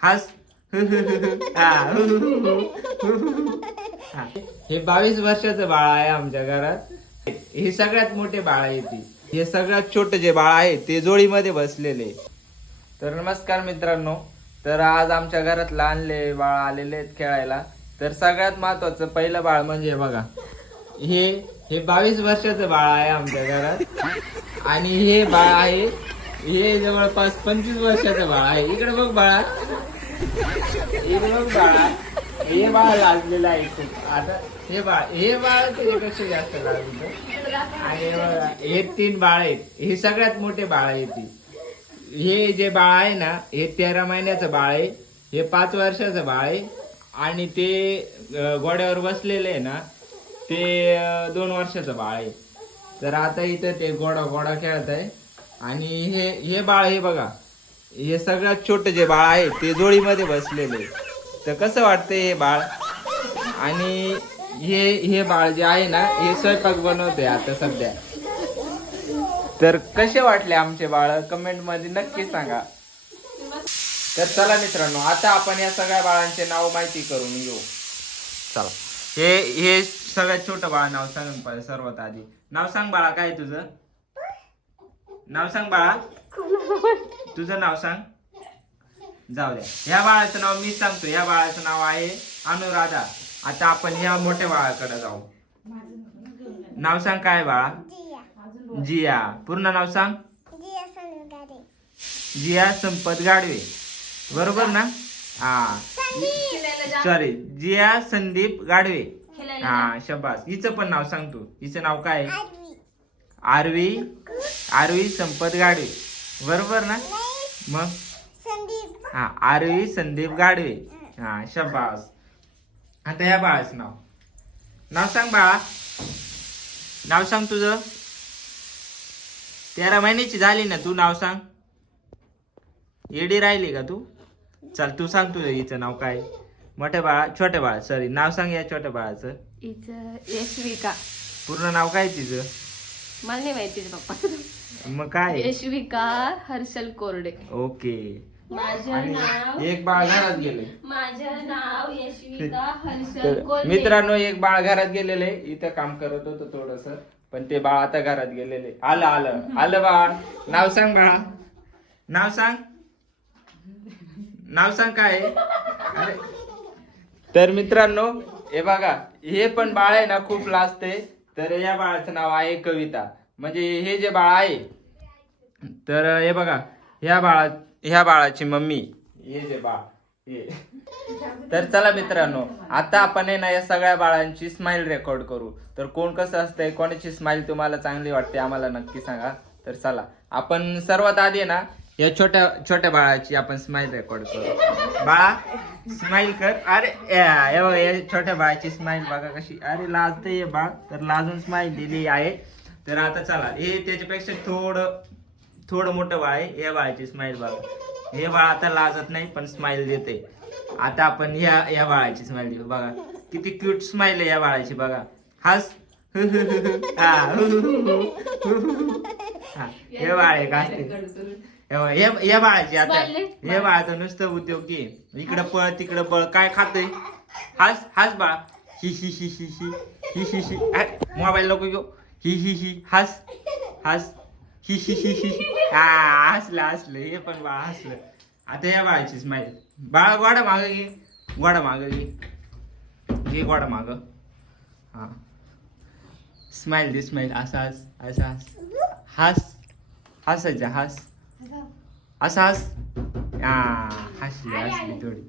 हास. हा. हा. हे 22 वर्षाचं बाळ आहे आमच्या घरात. हे सगळ्यात मोठे बाळ आहे ती. हे सगळ्यात छोटे जे बाळ आहे ते जोडीमध्ये बसलेले. तर नमस्कार मित्रांनो. तर आज आमच्या घरात लहानले बाळ आलेले आहेत खेळायला. तर सगळ्यात महत्वाचं पहिलं बाळ म्हणजे बघा, हे हे 22 वर्षाचं बाळ आहे आमच्या घरात. आणि हे बाळ आहे, हे जवळपास 25 वर्षाचं बाळ आहे. इकडे बघ बाळा, इकडे बघ बाळा, हे बाळ लाजलेलं आहे खूप. आता हे बाळ त्याच्यापेक्षा जास्त लाजलं. आणि हे बघा, हे 3 बाळ आहेत. हे सगळ्यात मोठे बाळ आहे ती. हे जे बाळ आहे ना, हे 13 महिन्याचं बाळ आहे. हे 5 वर्षाचं बाळ आहे. आणि ते घोड्यावर बसलेले आहे ना, ते 2 वर्षाचं बाळ आहे. तर आता इथं ते घोडा खेळत आहे. आणि हे बाळ, हे बघा, हे सगळ्यात छोटं जे बाळ आहे ते जोडीमध्ये बसलेले. तर कसं वाटतंय हे बाळ? आणि हे बाळ जे आहे ना, हे स्वयंपाक बनवते आता सध्या. तर कसे वाटले आमचे बाळ कमेंट मध्ये नक्की सांगा. तर चला मित्रांनो, आता आपण या सगळ्या बाळांचे नाव माहिती करून घेऊ. चला, हे सगळ्यात छोटं बाळ नाव सांग पाहिजे. सर्वात आधी नाव सांग बाळा, काय तुझं नाव सांग बाळा, तुझं नाव सांग. जाऊ द्या, ह्या बाळाचं नाव मी सांगतो. या बाळाचं नाव आहे अनुराधा. आता आपण ह्या मोठ्या बाळाकडे जाऊ. नाव सांग काय बाळा? जिया. पूर्ण नाव सांग. जिया संपत गाडवे, बरोबर ना? हा, सॉरी, जिया संदीप गाडवे. हा, शबास. हिचं पण नाव सांग तू. हिचं नाव काय? आरवी संपत गाडवे, बरोबर ना? मग हा, आरवी संदीप गाडवे. हा, शबास. आता या बाळाचं नाव सांग बाळा. नाव सांग तुझं. 13 महिन्याची झाली ना तू. नाव सांग. एडी राहिली का तू? चल तू सांग तुझं. हिचं नाव काय? छोट्या बाळा, सॉरी, नाव सांग या छोट्या बाळाचं. यशविका. पूर्ण नाव काय तिचं? मला नाही माहिती पप्पा. मग काय? यशविका हर्षल कोरडे. ओके. माझं नाव, एक बाळ घरात गेले. माझं नाव यशविका हर्षल तर कोरडे. मित्रांनो, एक बाळ घरात गेलेले. इथं काम करत होतं थोडस, पण ते बाळ आता घरात गेलेले. आलं बाळ. नाव सांग बाळा. नाव सांग काय? अरे. तर मित्रांनो, हे बघा, हे पण बाळ आहे ना, खूप लाजते. तर या बाळाचं नाव आहे कविता. म्हणजे हे जे बाळ आहे, तर हे बघा, ह्या बाळाची मम्मी, हे जे बाळ हे. तर चला मित्रांनो, आता आपण आहे ना या सगळ्या बाळांची स्माइल रेकॉर्ड करू. तर कोण कसं असतंय, कोणाची स्माइल तुम्हाला चांगली वाटते आम्हाला नक्की सांगा. तर चला, आपण सर्वात आधी ना या छोट्या बाळाची आपण स्माइल रेकॉर्ड करू. बाळा, स्माइल कर. अरे हे बघा, या छोट्या बाळाची स्माइल बघा कशी. अरे लाजते हे बाळ, तर लाजून स्माइल दिली आहे. तर आता चला, हे त्याच्यापेक्षा थोडं मोठं बाळ आहे. या बाळाची स्माइल बघा. हे बाळ आता लाजत नाही, पण स्माइल देते. आता आपण या बाळाची स्माइल देऊ. बघा किती क्यूट स्माइल आहे या बाळाची. बघा, हास. हा, हे बाळ आहे का असते. या बाळाची आता, हे बाळाचं नुसतं उद्योग की इकडं पळ तिकडं पळ. काय खातंय? हास बाळ. हि हि हि हि हि हि हि हि. मोबाईल नको घेऊ. हि हास. हि हि हि हि. हा, हसलं. हे पण बाळ हसलं. आता या बाळाची स्माइल. बाळा, गोडा माग घे. घे गोडा माग. हा, स्माइल दे. स्माइल. असं हसायचं. असं हसली थोडी.